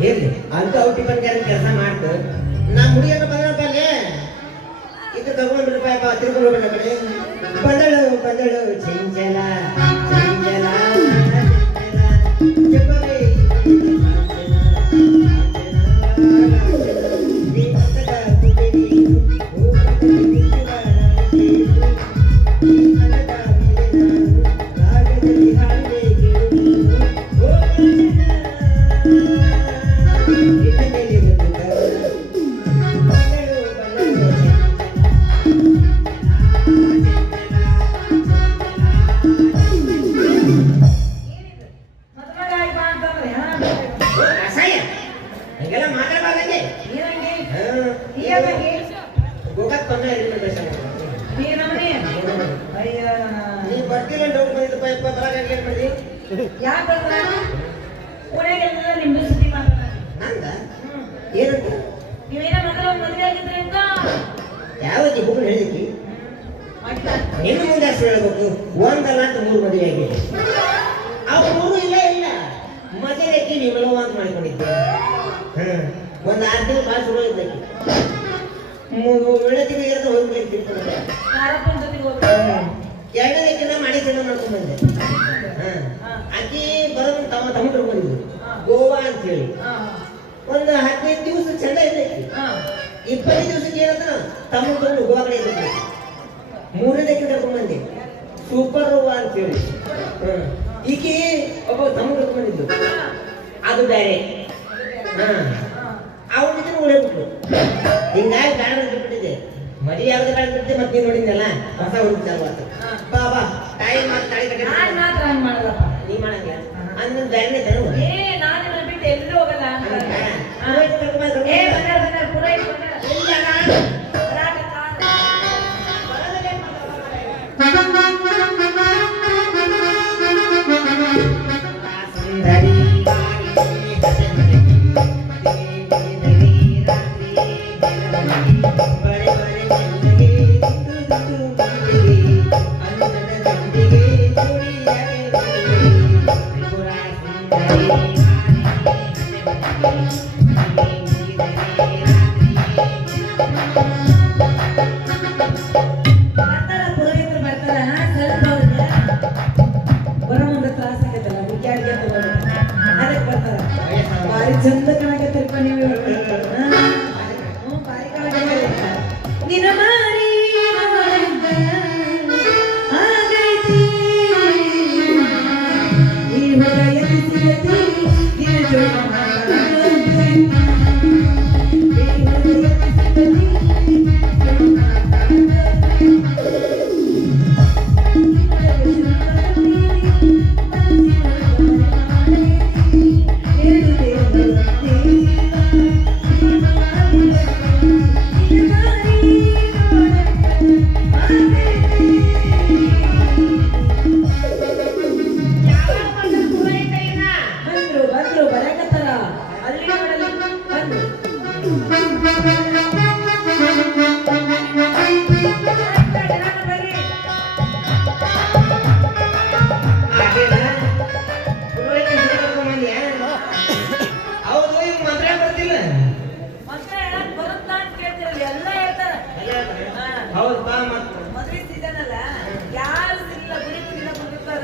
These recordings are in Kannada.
ಹೇಳಿ, ಅಂತ ಔಟಿ ಪಂಚಾಯತ್ ಕೆಲಸ ಮಾಡ್ತು. ನಾ ಮುಡಿಯನ್ನು ಬಂದಪ್ಪ ಅಲ್ಲಿ. ಇದು ತಗೊಂಡು ರೂಪಾಯಿ ತಿರ್ಕೊಂಡು ಬಂದಳು ಬಂದಳು ಗೋಕಾಕ್ ತೊಂದರೆ ನೀ ಬರ್ತಿಲ್ಲ ಡೌಟ್ ಬಂದಿದ್ದಪ್ಪ ಯಪ್ಪ ಬರಾಕ ಏನ್ ಮಾಡಿದಿ ಯಾಕಂದ್ರೆ ಊರಾಗೆಲ್ಲ ನಿಂಬೆ ಸುದ್ದಿ ಮಾತಾಡ ಏನಂತ? ನೀವೇನ ಮೊದಲ ಮದುವೆ ಆಗಿದ್ರಿ ಅಂತ ಯಾವತ್ತಿ ಹುಡುಗ ಹೇಳಿದ್ವಿ ಮುಂದೆ ಹೆಸರು ಹೇಳ್ಬೇಕು. ಒಂದಲ್ಲ ಅಂತ ಮೂರು ಮದುವೆ ಆಗಿದೆ. ಮೂರು ಇಲ್ಲ ಇಲ್ಲ. ಮದುವೆಗೆ ವಿಮಲವ ಅಂತ ಮಾಡಿಕೊಂಡಿದ್ದೆ ಹ್ಮ್. ಒಂದು ಆರು ತಿಂಗಳು ಭಾಳ ಇದ್ದಕ್ಕೆ ಒಳ್ಳೆ ತಿಂಗಳು ಇರೋದು ಹೋಗ್ಬಿಟ್ಟು ತಿಳ್ಕೊಂಡೆ ಎರಡನೇ ದಿನ ಮಾಡಿ ಚೆನ್ನ ಮಾಡ್ಕೊಂಡ್ ಬಂದೆ. ಬರೋದು ತಮ್ಮ ತಮ್ಮ ಬಂದಿದ್ರು. ಗೋವಾ ಅಂತ ಹೇಳಿ ಒಂದು ಹದಿನೈದು ದಿವಸ ಚಂದ ಇದ್ದಕ್ಕೆ ಹಾ. ಇಪ್ಪತ್ತೈದು ದಿವಸಕ್ಕೆ ಏನಂತ ತಮ್ಮ ಬಂದು ಗೋವಾ ಕಡೆ ಇದ್ದಕ್ಕೆ ಮೂರನೇ ಕರ್ಕೊಂಡ್ ಬಂದೆ. ಸೂಪರ್ ರೋವಾ ಅಂತ ಹೇಳಿ. ಈಕಿ ಒಬ್ಬ ತಮ್ಮ ಕರ್ಕೊಂಡಿದ್ದು ಅದು ಬೇರೆ. ಹಾ. ಹಿಂಗಾಗಿ ಬೇಡ ಬಿಟ್ಟಿದೆ ಮರಿ ಯಾವ್ದು ಬೇಡ ಬಿಟ್ಟಿದ್ದೆ ಮತ್ತೆ ನೀನ್ ನೋಡಿದ್ನಲ್ಲ? ಹೊಸ ಹುಡುಗ ಚಾಲು ಬಾ ಬಾ. ತಾಯಿ ಮಾತು ತಾಳಿ ಕಟ್ಟಿ ನಾನ್ ಮಾತ್ರ ಹಂಗ್ ಮಾಡಲ್ಲಪ್ಪ. ನೀ ಮಾಡಂಗಿಲ್ಲ. ಅಂದ್ರೆ ಬೇರೆನೆ ತರುವ ನಿನ್ನ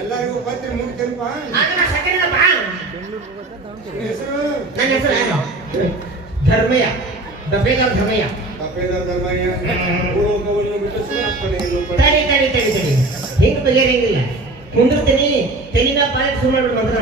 ಎಲ್ಲರಿಗೂ ಪತ್ರಿ ಮುಗಿತೇನಪ್ಪ ನಿನ್ನ ಹೆಸರು? ಏನು? ಧರ್ಮಯ್ಯ. ದಬ್ಬೆಗಾರ ಧರ್ಮಯ್ಯ. ತಪ್ಪೇದಾರ ಧರ್ಮಯ್ಯ. ಪೂರ್ವಕವನ್ನು ಬಿಟ್ಟು ತಡಿ ತಡಿ ತಡಿ ತಡಿ. ಹಿಂಗ್ ಬಗೆಹರಿಯಂಗಿಲ್ಲ ಮುಂದಿರ್ತೀನಿ ತೆಲಿನ ಪಾಲಕ್ ಶುರು ಮಾಡ್ಬಿಟ್ಟು ಮಂತ್ರ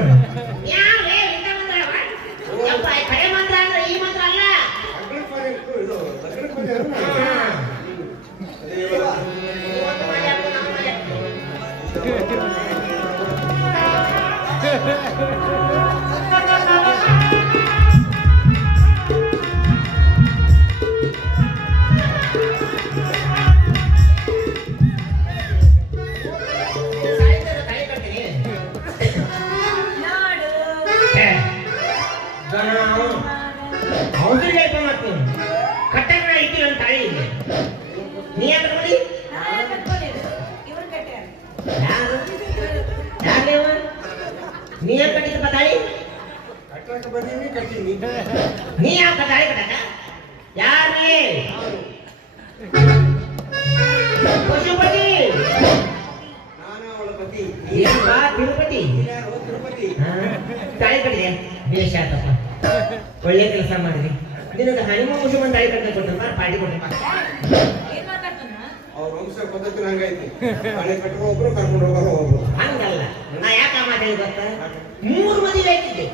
ಅವ್ನ್ದು ಹೇಳ್ಕೊಂಡ್ ಮಾಡ್ತೀನಿ. ಕಟ್ಟಂಗ್ ಐತಿ ನನ್ ತಾಳಿ ಇಲ್ಲಿ. ನೀ ಯಾಕೆ ನೋಡಿ ನಾನೇ ಕಟ್ಕೊಂಡಿದ್ದು. ಇವ್ರು ಕಟ್ಟ್ಯಾರ. ಯಾರು? ನೀ ಯಾಕೆ ಕಟ್ಟಿದ್ದಪ್ಪ ನೀ ಯಾಕೆ ತಾಳಿ ಕಟ್ಟಕ? ಯಾರೇ ಪಶುಪತಿ ನಾನು ಅವಳ ಪತಿ. ಏನಪ್ಪ ತಿರುಪತಿ? ತಿರುಪತಿ. ಹಾ? ತಾಳಿ ಕಟ್ಟಿದೆ. ಬೇಷ ಆತಪ್ಪ ಒಳ್ಳೆ ಕೆಲಸ ಮಾಡಿದ್ರಿ. ನಿನಗೆ ಹನಿಮೂನ್ ಮುಗಿಸ್ಕೊಂಡು ಐದು ಗಂಟೆ ಕೊಟ್ಟಮ್ಮ ಪಾರ್ಟಿ ಮಾತಾಡ್ತಾನ? ಅವ್ರ ವಂಶ ಪದ್ಧತಿ ಹಂಗೈತಿ ಹಳೆ ಕಟ್ಟುವ ಒಬ್ರು ಕರ್ಕೊಂಡು ಹೋಗೋರು ಒಬ್ರು. ಹಂಗಲ್ಲ. ನಾ ಯಾಕೆ ಮಾತಾಡಿ ಗೊತ್ತ? ಮೂರು ಮಂದಿ ಆಯ್ತಿದ್ದೆ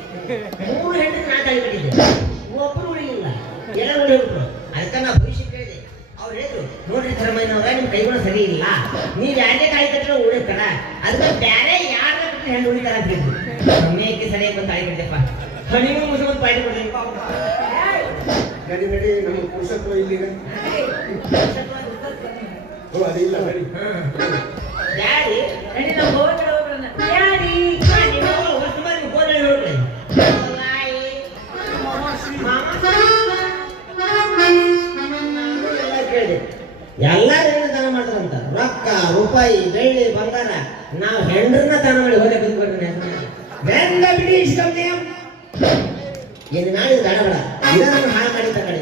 ಮೂರು ಹೆಣ್ಣು ನಾ ತಾಳಿ ಕಟ್ಟಿದ್ದೆ. ಒಬ್ಬರು ಉಳಿಲಿಲ್ಲ. ಎಲ್ಲ ಉಳಿದ್ರು ಅದಕ್ಕೆ ನಾ ಭವಿಷ್ಯ ಕೇಳಿದೆ. ಅವ್ರು ಹೇಳಿದ್ರು ನೋಡ್ರಿ ಧರ್ಮಯ್ಯನವ್ರ ನಿಮ್ ಕೈಗಳು ಸರಿ ಇಲ್ಲ. ನೀವ್ ಯಾರೇ ತಾಳಿ ಕಟ್ಟಿರೋ ಉಳಿತಾರ? ಅದಕ್ಕೆ ಬೇರೆ ಯಾರ ಕಟ್ಟಿದ್ರೆ ಹೆಣ್ಣು ಉಳಿತಾರ ಅಂತ ಹೇಳಿದ್ರು. ಸಮಯಕ್ಕೆ ಸರಿಯಾಗಿ ಬಂದು ತಾಳಿ ಕಟ್ಟಿದೆಪ್ಪ ಹನಿಮೂನ್ ಮುಗಿಸ್ಕೊಂಡು ಪಾರ್ಟಿ ಕೊಡ್ತೀನಿ ಏಯ್! ನಡಿ ನಡಿ ನಮ್ಮ ಪುರುಷತ್ವ ಇಲ್ಲಿಗ ಏಯ್! ಓ ಅದಿಲ್ಲ ನಡಿ ಡ್ಯಾಡಿ ನಡಿ ನಾವು ಗೋವಾ ಕಡೆ ಹೋಗೋಣ. ಯಾರಿ? ಎಲ್ಲಾರು ಏನು ದಾನ ಮಾಡ್ತಾರಂತ ರೊಕ್ಕ ರೂಪಾಯಿ ಬೆಳ್ಳಿ ಬಂಗಾರ ನಾವು ಹೆಂಡ್ರನ್ನ ದಾನ ಮಾಡಿ ಹೋದೆ ಬಂದ್ಕೊಡ್ತೀನಿ ಗಂಡ ಬಿಡಿ ಇಷ್ಟ ಏನು ನಾಳೆ ದಾನ ಬೇಡ ಇದನ್ನು ಹಾಳು ಮಾಡಿ ತಗೊಳ್ಳಿ